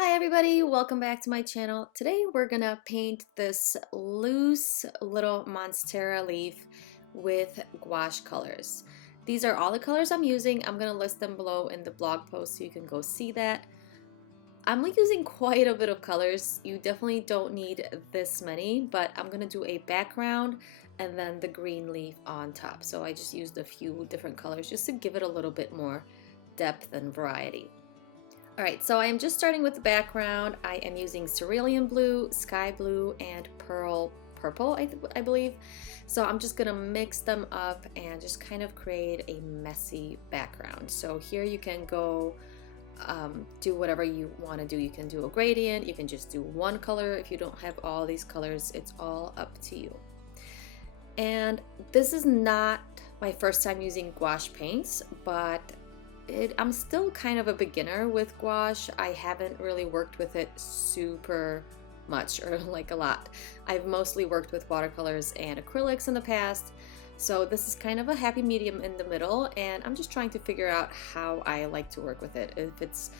Hi everybody, welcome back to my channel. Today we're gonna paint this loose little Monstera leaf with gouache colors. These are all the colors I'm using. I'm gonna list them below in the blog post so you can go see that. I'm using quite a bit of colors. You definitely don't need this many, but I'm gonna do a background and then the green leaf on top. So I just used a few different colors just to give it a little bit more depth and variety. Alright, so I am just starting with the background. I am using cerulean blue, sky blue, and pearl purple, I believe. So I'm just going to mix them up and just kind of create a messy background. So here you can go do whatever you want to do. You can do a gradient, you can just do one color. If you don't have all these colors, it's all up to you. And this is not my first time using gouache paints, but I'm still kind of a beginner with gouache. I haven't really worked with it super much or like a lot. I've mostly worked with watercolors and acrylics in the past, so this is kind of a happy medium in the middle, and I'm just trying to figure out how I like to work with it. If it's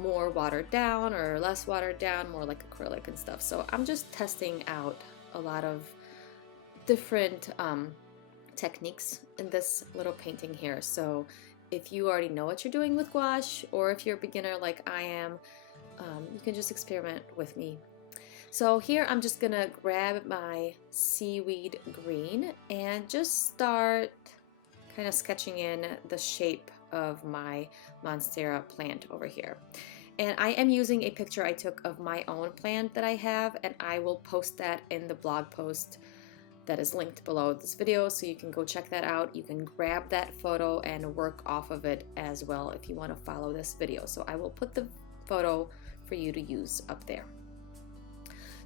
more watered down or less watered down, more like acrylic and stuff. So I'm just testing out a lot of different techniques in this little painting here. So if you already know what you're doing with gouache, or if you're a beginner like I am, you can just experiment with me. So here I'm just gonna grab my Seaweed Green and just start kind of sketching in the shape of my Monstera plant over here. And I am using a picture I took of my own plant that I have, and I will post that in the blog post that is linked below this video, so you can go check that out. You can grab that photo and work off of it as well if you want to follow this video. So I will put the photo for you to use up there.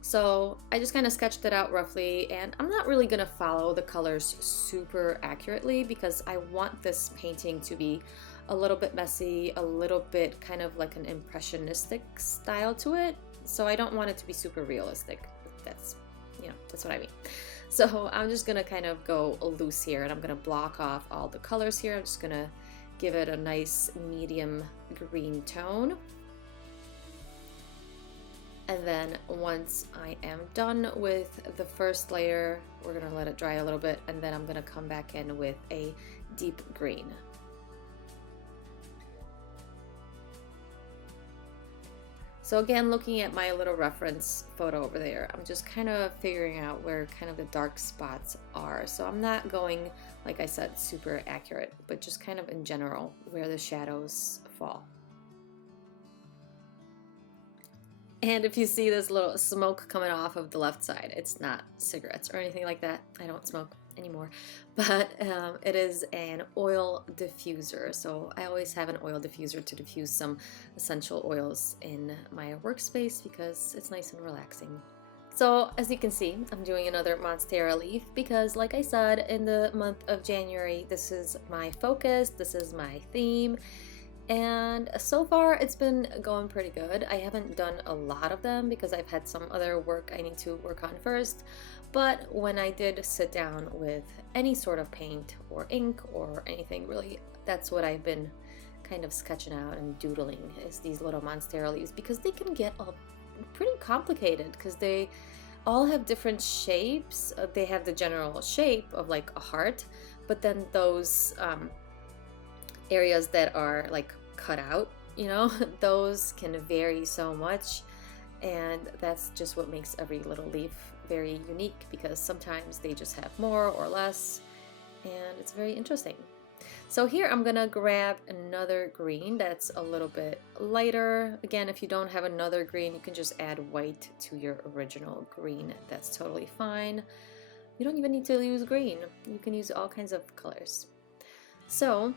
So I just kind of sketched it out roughly, and I'm not really going to follow the colors super accurately because I want this painting to be a little bit messy, a little bit kind of like an impressionistic style to it. So I don't want it to be super realistic. That's what I mean. So I'm just gonna kind of go loose here, and I'm gonna block off all the colors here. I'm just gonna give it a nice medium green tone. And then once I am done with the first layer, we're gonna let it dry a little bit, and then I'm gonna come back in with a deep green. So again, looking at my little reference photo over there, I'm just kind of figuring out where kind of the dark spots are. So I'm not going, like I said, super accurate, but just kind of in general where the shadows fall. And if you see this little smoke coming off of the left side, it's not cigarettes or anything like that. I don't smoke anymore, but it is an oil diffuser. So I always have an oil diffuser to diffuse some essential oils in my workspace because it's nice and relaxing. So as you can see, I'm doing another Monstera leaf because, like I said, in the month of January, this is my focus, this is my theme. And so far it's been going pretty good. I haven't done a lot of them because I've had some other work I need to work on first. But when I did sit down with any sort of paint or ink or anything, really, that's what I've been kind of sketching out and doodling, is these little Monstera leaves, because they can get pretty complicated because they all have different shapes. They have the general shape of like a heart, but then those areas that are like cut out, those can vary so much, and that's just what makes every little leaf very unique, because sometimes they just have more or less, and it's very interesting. So here I'm gonna grab another green that's a little bit lighter. Again, if you don't have another green, you can just add white to your original green. That's totally fine. You don't even need to use green. You can use all kinds of colors. So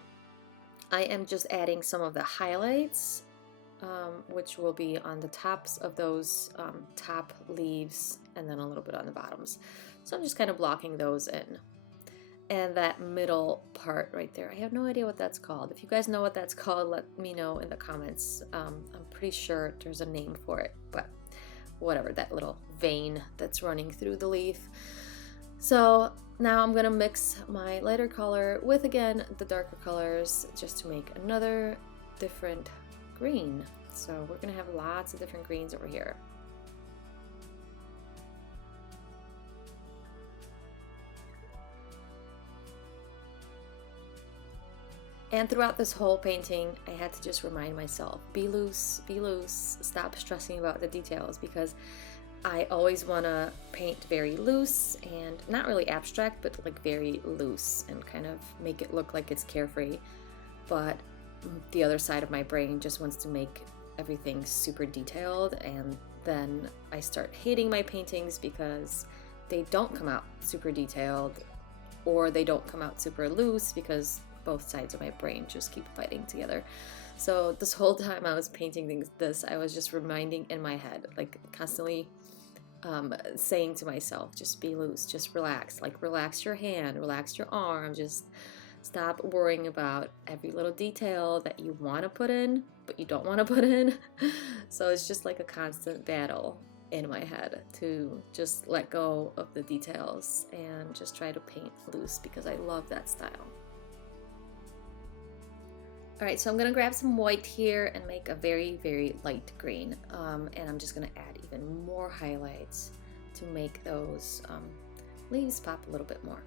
I am just adding some of the highlights, which will be on the tops of those top leaves, and then a little bit on the bottoms. So I'm just kind of blocking those in. And that middle part right there, I have no idea what that's called. If you guys know what that's called, let me know in the comments. I'm pretty sure there's a name for it, but whatever, that little vein that's running through the leaf. So now I'm gonna mix my lighter color with, again, the darker colors, just to make another different green. So we're gonna have lots of different greens over here. And throughout this whole painting, I had to just remind myself, be loose, stop stressing about the details, because I always want to paint very loose and not really abstract, but like very loose and kind of make it look like it's carefree. But the other side of my brain just wants to make everything super detailed, and then I start hating my paintings because they don't come out super detailed, or they don't come out super loose, because both sides of my brain just keep fighting together. So this whole time I was painting this, I was just reminding in my head, like constantly saying to myself, just be loose, just relax, like relax your hand, relax your arm, just stop worrying about every little detail that you want to put in but you don't want to put in. So it's just like a constant battle in my head to just let go of the details and just try to paint loose, because I love that style. Alright, so I'm going to grab some white here and make a very, very light green. And I'm just going to add even more highlights to make those leaves pop a little bit more.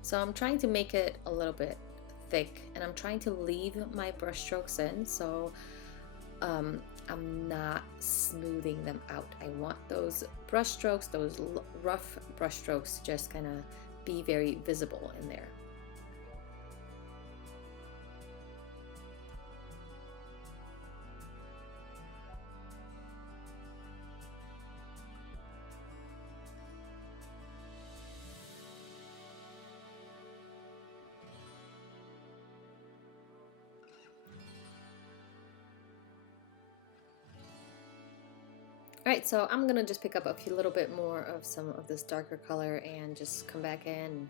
So I'm trying to make it a little bit thick, and I'm trying to leave my brush strokes in, so I'm not smoothing them out. I want those brush strokes, those rough brush strokes, to just kind of be very visible in there. Alright, so I'm gonna just pick up a little bit more of some of this darker color and just come back in and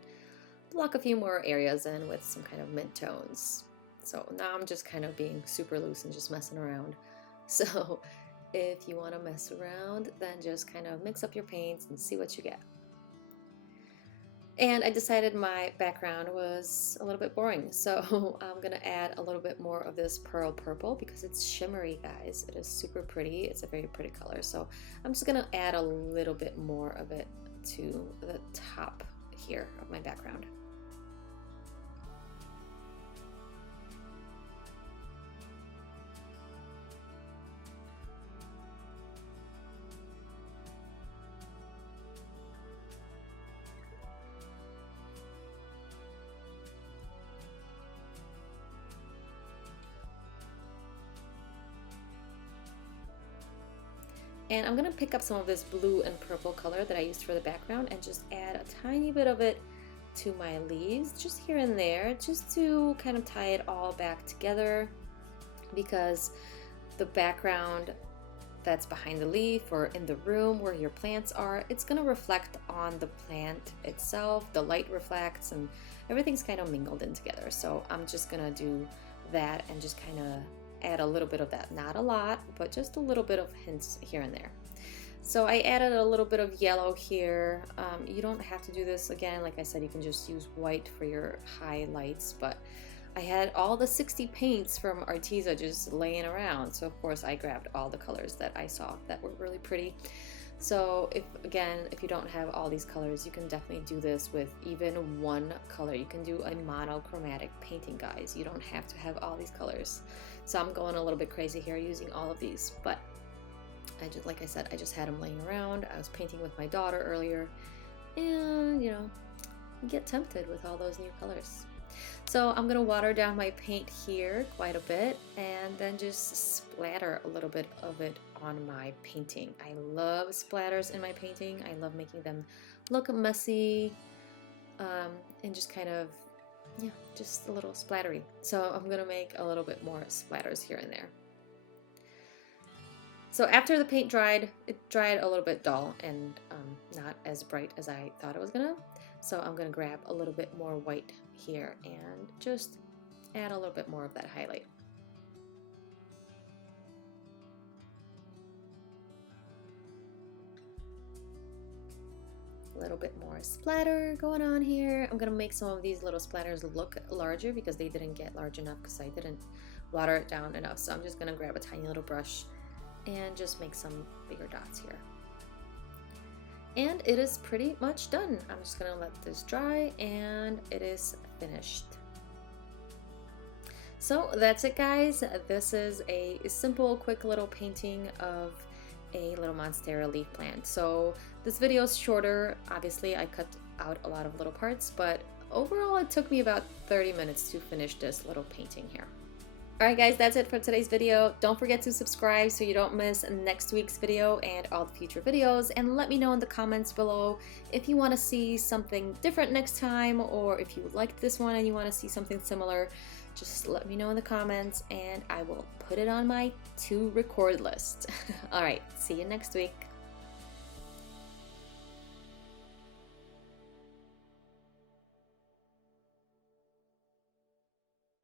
block a few more areas in with some kind of mint tones. So now I'm just kind of being super loose and just messing around. So if you want to mess around, then just kind of mix up your paints and see what you get. And I decided my background was a little bit boring, so I'm gonna add a little bit more of this pearl purple because it's shimmery, guys. It is super pretty. It's a very pretty color. So I'm just gonna add a little bit more of it to the top here of my background. And I'm gonna pick up some of this blue and purple color that I used for the background and just add a tiny bit of it to my leaves, just here and there, just to kind of tie it all back together, because the background that's behind the leaf or in the room where your plants are, it's gonna reflect on the plant itself. The light reflects and everything's kind of mingled in together. So I'm just gonna do that and just kind of add a little bit of that, not a lot, but just a little bit of hints here and there. So I added a little bit of yellow here. You don't have to do this again. Like I said, you can just use white for your highlights, but I had all the 60 paints from Arteza just laying around. So of course I grabbed all the colors that I saw that were really pretty. So if you don't have all these colors, you can definitely do this with even one color. You can do a monochromatic painting, guys. You don't have to have all these colors. So I'm going a little bit crazy here using all of these, but like I said, I just had them laying around. I was painting with my daughter earlier, and you know, you get tempted with all those new colors. So I'm gonna water down my paint here quite a bit and then just splatter a little bit of it on my painting. I love splatters in my painting. I love making them look messy and just kind of, yeah, just a little splattery. So I'm gonna make a little bit more splatters here and there. So after the paint dried, it dried a little bit dull and not as bright as I thought it was gonna. So I'm gonna grab a little bit more white here and just add a little bit more of that highlight. A little bit more splatter going on here. I'm gonna make some of these little splatters look larger because they didn't get large enough because I didn't water it down enough. So I'm just gonna grab a tiny little brush and just make some bigger dots here. And it is pretty much done. I'm just gonna let this dry and it is finished. So that's it, guys. This is a simple, quick little painting of a little Monstera leaf plant. So this video is shorter. Obviously, I cut out a lot of little parts, but overall it took me about 30 minutes to finish this little painting here. Alright guys, that's it for today's video. Don't forget to subscribe so you don't miss next week's video and all the future videos, and let me know in the comments below if you want to see something different next time, or if you liked this one and you want to see something similar. Just let me know in the comments and I will put it on my to record list. Alright, see you next week.